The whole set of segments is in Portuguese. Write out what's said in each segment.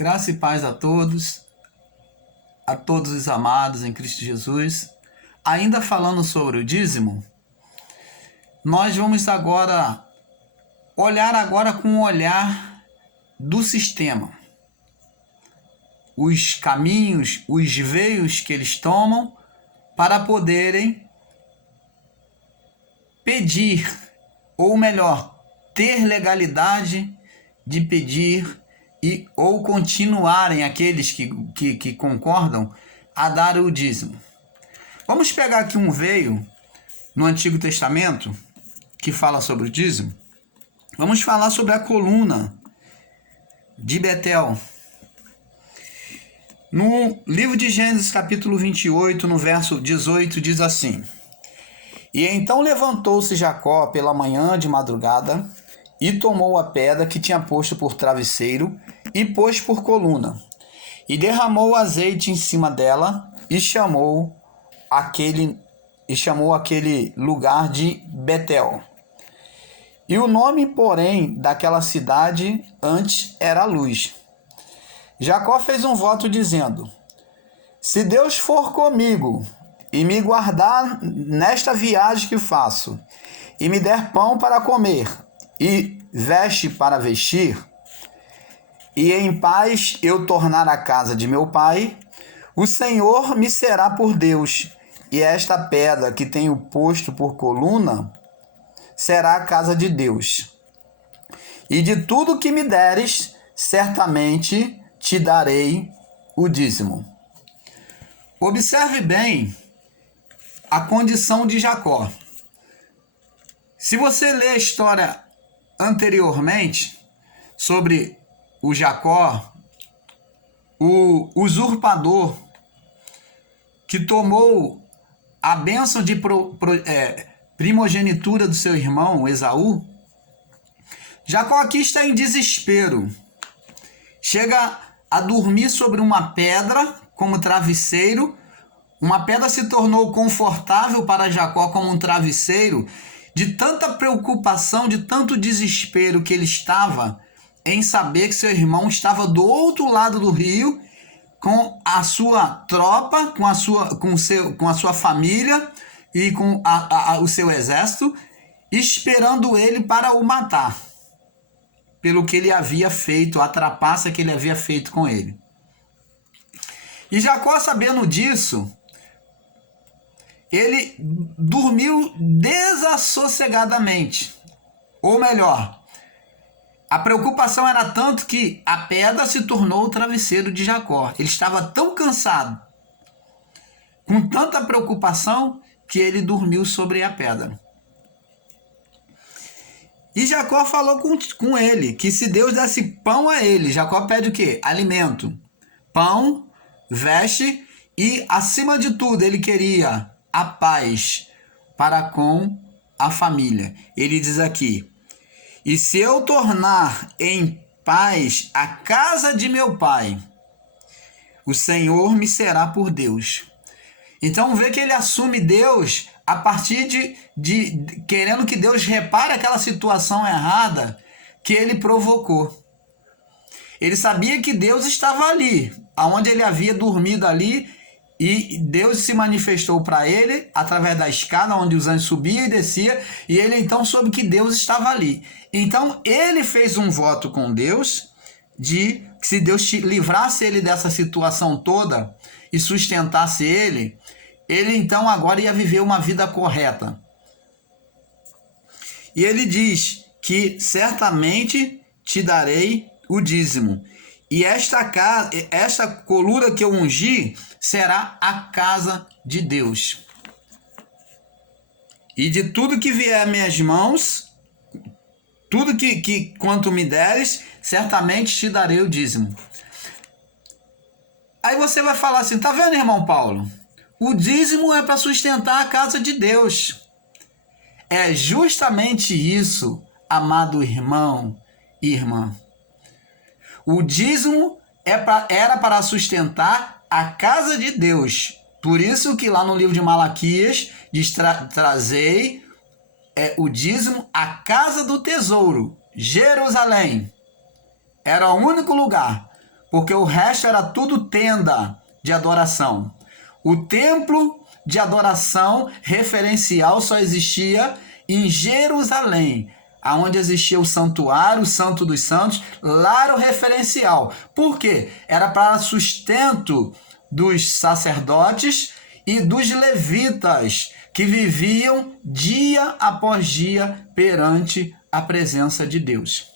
Graça e paz a todos os amados em Cristo Jesus. Ainda falando sobre o dízimo, nós vamos olhar com o olhar do sistema. Os caminhos, os veios que eles tomam para poderem pedir, ou melhor, ter legalidade de pedir ou continuarem aqueles que concordam a dar o dízimo. Vamos pegar aqui um veio no Antigo Testamento que fala sobre o dízimo. Vamos falar sobre a coluna de Betel. No livro de Gênesis, capítulo 28, no verso 18, diz assim: E então levantou-se Jacó pela manhã de madrugada e tomou a pedra que tinha posto por travesseiro e pôs por coluna, e derramou azeite em cima dela e chamou aquele lugar de Betel. E o nome, porém, daquela cidade antes era Luz. Jacó fez um voto dizendo: Se Deus for comigo e me guardar nesta viagem que faço, e me der pão para comer e veste para vestir, e em paz eu tornar a casa de meu pai, o Senhor me será por Deus, e esta pedra que tenho posto por coluna será a casa de Deus. E de tudo que me deres, certamente te darei o dízimo. Observe bem a condição de Jacó. Se você ler a história anteriormente sobre o Jacó, o usurpador que tomou a bênção de primogenitura do seu irmão Esaú, Jacó aqui está em desespero. Chega a dormir sobre uma pedra como travesseiro. Uma pedra se tornou confortável para Jacó como um travesseiro, de tanta preocupação, de tanto desespero que ele estava em saber que seu irmão estava do outro lado do rio, com a sua tropa, com a sua família e com o seu exército, esperando ele para o matar, pelo que ele havia feito, a trapaça que ele havia feito com ele. E Jacó, sabendo disso, ele dormiu desassossegadamente. Ou melhor, a preocupação era tanto que a pedra se tornou o travesseiro de Jacó. Ele estava tão cansado, com tanta preocupação, que ele dormiu sobre a pedra. E Jacó falou com ele, que se Deus desse pão a ele, Jacó pede o quê? Alimento, pão, veste e, acima de tudo, ele queria a paz para com a família. Ele diz aqui: E se eu tornar em paz a casa de meu pai, o Senhor me será por Deus. Então vê que ele assume Deus a partir de querendo que Deus repare aquela situação errada que ele provocou. Ele sabia que Deus estava ali, aonde ele havia dormido ali, e Deus se manifestou para ele através da escada onde os anjos subiam e desciam, e ele então soube que Deus estava ali. Então ele fez um voto com Deus de que se Deus livrasse ele dessa situação toda e sustentasse ele então agora ia viver uma vida correta. E ele diz que certamente te darei o dízimo. E esta coluna que eu ungi será a casa de Deus. E de tudo que vier às minhas mãos, tudo que quanto me deres, certamente te darei o dízimo. Aí você vai falar assim: tá vendo, irmão Paulo? O dízimo é para sustentar a casa de Deus. É justamente isso, amado irmão e irmã. O dízimo era para sustentar a casa de Deus. Por isso que lá no livro de Malaquias diz: trazei o dízimo à casa do tesouro, Jerusalém. Era o único lugar. porque o resto era tudo tenda de adoração. O templo de adoração referencial só existia em Jerusalém, aonde existia o santuário, o Santo dos Santos, lá era o referencial. Por quê? Era para sustento dos sacerdotes e dos levitas, que viviam dia após dia perante a presença de Deus.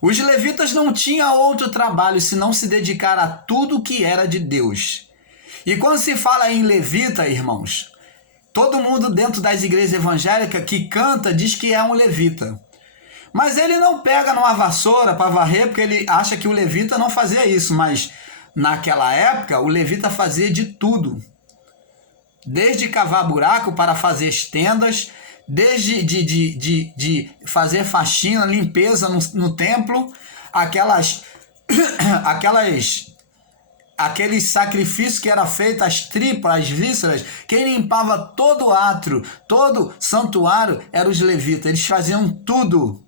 Os levitas não tinham outro trabalho senão se dedicar a tudo que era de Deus. E quando se fala em levita, irmãos, todo mundo dentro das igrejas evangélicas que canta diz que é um levita. Mas ele não pega numa vassoura para varrer, porque ele acha que o levita não fazia isso. Mas naquela época, o levita fazia de tudo. Desde cavar buraco para fazer as tendas, desde de fazer faxina, limpeza no templo, aqueles sacrifícios que era feito, as tripas, as vísceras, quem limpava todo o átrio, todo santuário, eram os levitas. Eles faziam tudo.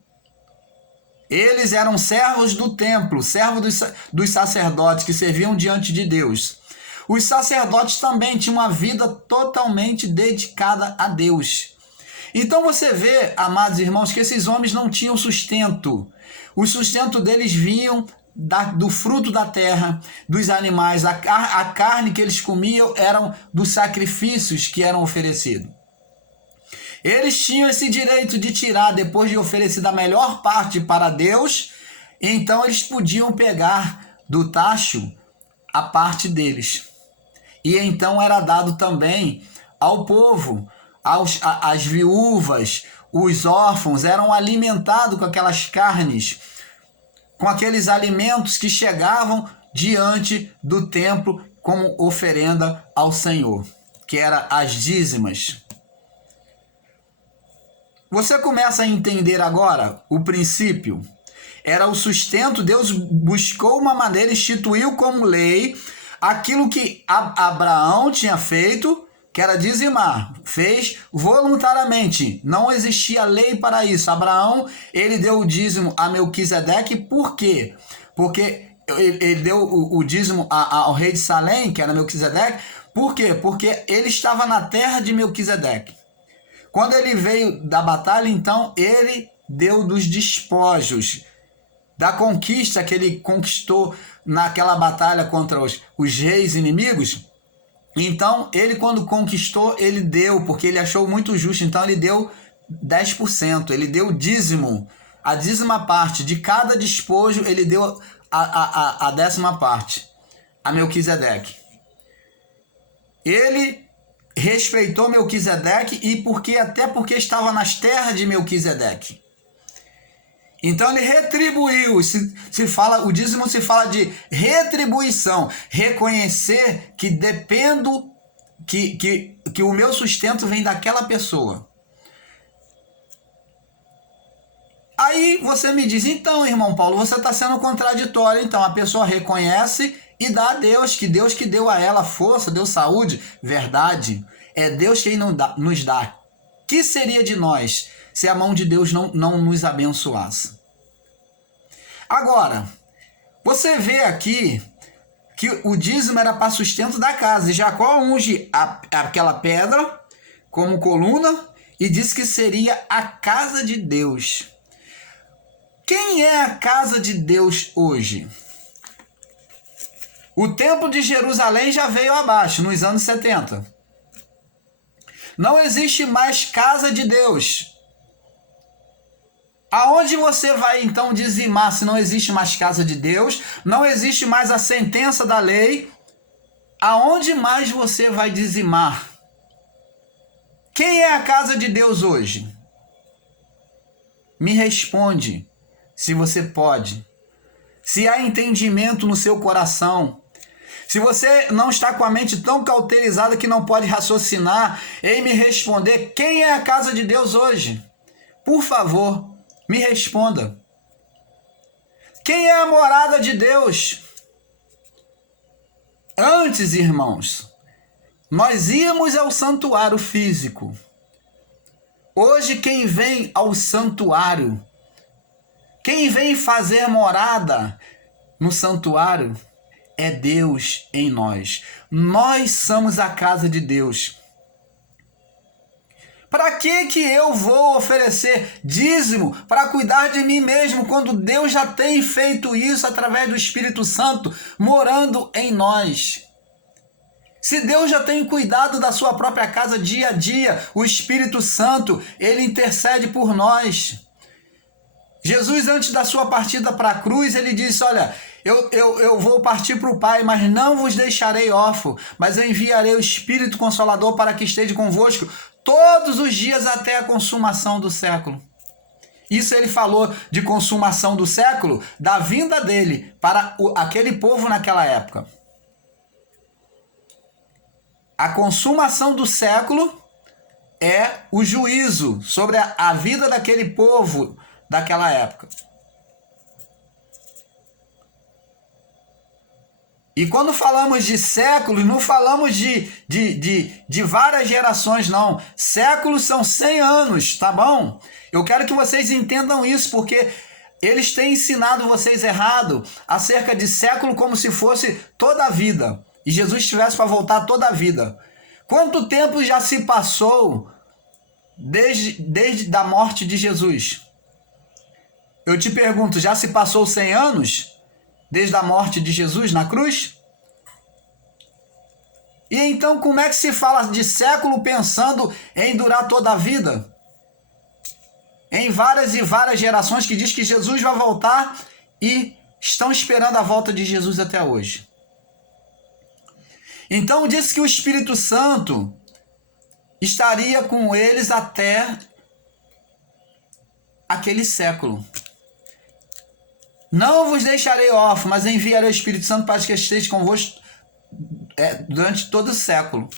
Eles eram servos do templo, servos dos sacerdotes que serviam diante de Deus. Os sacerdotes também tinham uma vida totalmente dedicada a Deus. Então você vê, amados irmãos, que esses homens não tinham sustento. O sustento deles vinham do fruto da terra, dos animais. A carne que eles comiam eram dos sacrifícios que eram oferecidos. Eles tinham esse direito de tirar, depois de oferecer a melhor parte para Deus, então eles podiam pegar do tacho a parte deles. E então era dado também ao povo, às viúvas, os órfãos, eram alimentados com aquelas carnes, com aqueles alimentos que chegavam diante do templo como oferenda ao Senhor, que eram as dízimas. Você começa a entender agora o princípio. Era o sustento, Deus buscou uma maneira, instituiu como lei aquilo que Abraão tinha feito, que era dizimar, fez voluntariamente, não existia lei para isso. Abraão, ele deu o dízimo a Melquisedeque, por quê? Porque ele deu o dízimo ao rei de Salém, que era Melquisedeque, por quê? Porque ele estava na terra de Melquisedeque. Quando ele veio da batalha, então, ele deu dos despojos, da conquista que ele conquistou naquela batalha contra os reis inimigos. Então, ele quando conquistou, ele deu, porque ele achou muito justo, então ele deu 10%, ele deu o dízimo, a dízima parte, de cada despojo ele deu a 10ª parte, a Melquisedeque. Ele respeitou Melquisedeque e até porque estava nas terras de Melquisedeque. Então ele retribuiu, o dízimo se fala de retribuição, reconhecer que dependo, que o meu sustento vem daquela pessoa. Aí você me diz, então, irmão Paulo, você está sendo contraditório. Então a pessoa reconhece e dá a Deus que deu a ela força, deu saúde. Verdade, é Deus quem nos dá. Que seria de nós se a mão de Deus não nos abençoasse? Agora, você vê aqui que o dízimo era para sustento da casa. E Jacó unge aquela pedra como coluna e diz que seria a casa de Deus. Quem é a casa de Deus hoje? O templo de Jerusalém já veio abaixo nos anos 70. Não existe mais casa de Deus. Aonde você vai então dizimar se não existe mais casa de Deus? Não existe mais a sentença da lei? Aonde mais você vai dizimar? Quem é a casa de Deus hoje? Me responde, se você pode. Se há entendimento no seu coração. Se você não está com a mente tão cauterizada que não pode raciocinar em me responder, quem é a casa de Deus hoje? Por favor, me responda. Quem é a morada de Deus? Antes, irmãos, nós íamos ao santuário físico. Hoje, quem vem ao santuário, quem vem fazer morada, no santuário é Deus em nós. Nós somos a casa de Deus. Para que eu vou oferecer dízimo para cuidar de mim mesmo, quando Deus já tem feito isso através do Espírito Santo morando em nós? Se Deus já tem cuidado da sua própria casa dia a dia, o Espírito Santo, ele intercede por nós. Jesus, antes da sua partida para a cruz, ele disse, olha, eu vou partir para o Pai, mas não vos deixarei órfão, mas eu enviarei o Espírito Consolador para que esteja convosco todos os dias até a consumação do século. Isso ele falou de consumação do século, da vinda dele para aquele povo naquela época. A consumação do século é o juízo sobre a vida daquele povo daquela época. E quando falamos de séculos, não falamos de várias gerações, não. Séculos são 100 anos, tá bom? Eu quero que vocês entendam isso, porque eles têm ensinado vocês errado acerca de século como se fosse toda a vida. E Jesus estivesse para voltar toda a vida. Quanto tempo já se passou desde a morte de Jesus? Eu te pergunto, já se passou 100 anos? Desde a morte de Jesus na cruz? E então como é que se fala de século pensando em durar toda a vida? Em várias e várias gerações que diz que Jesus vai voltar e estão esperando a volta de Jesus até hoje. Então disse que o Espírito Santo estaria com eles até aquele século. Não vos deixarei órfão, mas enviarei o Espírito Santo para que esteja convosco durante todo o século.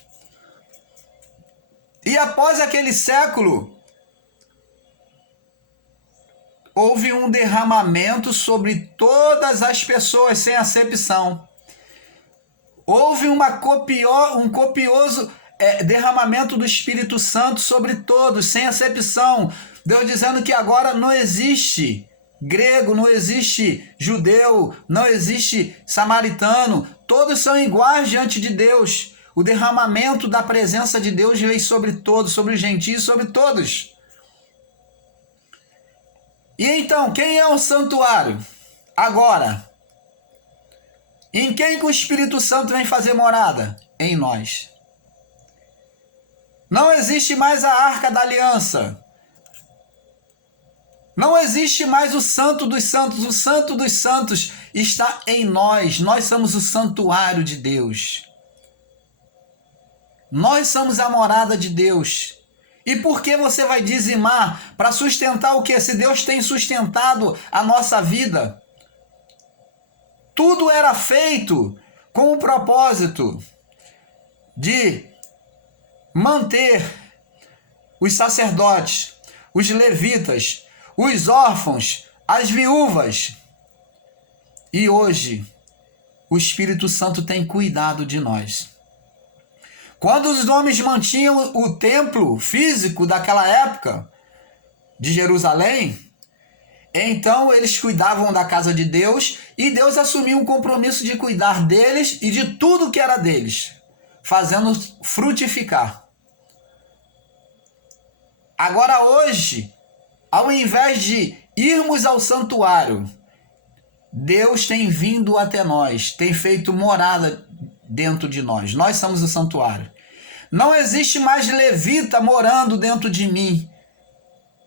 E após aquele século, houve um derramamento sobre todas as pessoas, sem acepção. Houve um copioso derramamento do Espírito Santo sobre todos, sem acepção. Deus dizendo que agora não existe grego, não existe judeu, não existe samaritano, todos são iguais diante de Deus. O derramamento da presença de Deus veio sobre todos, sobre os gentios, sobre todos. E então, quem é o santuário? Agora, em quem que o Espírito Santo vem fazer morada? Em nós. Não existe mais a Arca da Aliança. Não existe mais o Santo dos Santos. O Santo dos Santos está em nós. Nós somos o santuário de Deus. Nós somos a morada de Deus. E por que você vai dizimar? Para sustentar o quê? Se Deus tem sustentado a nossa vida. Tudo era feito com o propósito de manter os sacerdotes, os levitas, os órfãos, as viúvas. E hoje, o Espírito Santo tem cuidado de nós. Quando os homens mantinham o templo físico daquela época, de Jerusalém, então eles cuidavam da casa de Deus e Deus assumiu um compromisso de cuidar deles e de tudo que era deles, fazendo frutificar. Agora hoje, ao invés de irmos ao santuário, Deus tem vindo até nós, tem feito morada dentro de nós. Nós somos o santuário. Não existe mais levita morando dentro de mim,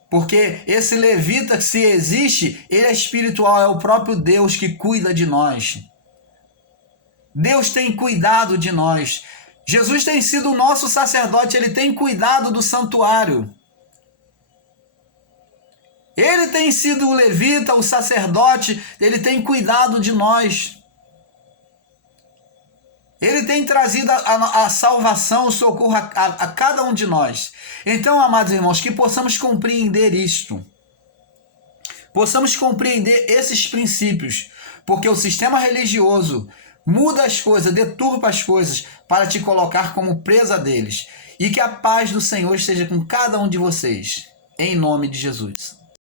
porque esse levita, se existe, ele é espiritual, é o próprio Deus que cuida de nós. Deus tem cuidado de nós. Jesus tem sido o nosso sacerdote, ele tem cuidado do santuário. Ele tem sido o levita, o sacerdote, ele tem cuidado de nós. Ele tem trazido a salvação, o socorro a cada um de nós. Então, amados irmãos, que possamos compreender isto. Possamos compreender esses princípios. Porque o sistema religioso muda as coisas, deturpa as coisas para te colocar como presa deles. E que a paz do Senhor esteja com cada um de vocês. Em nome de Jesus.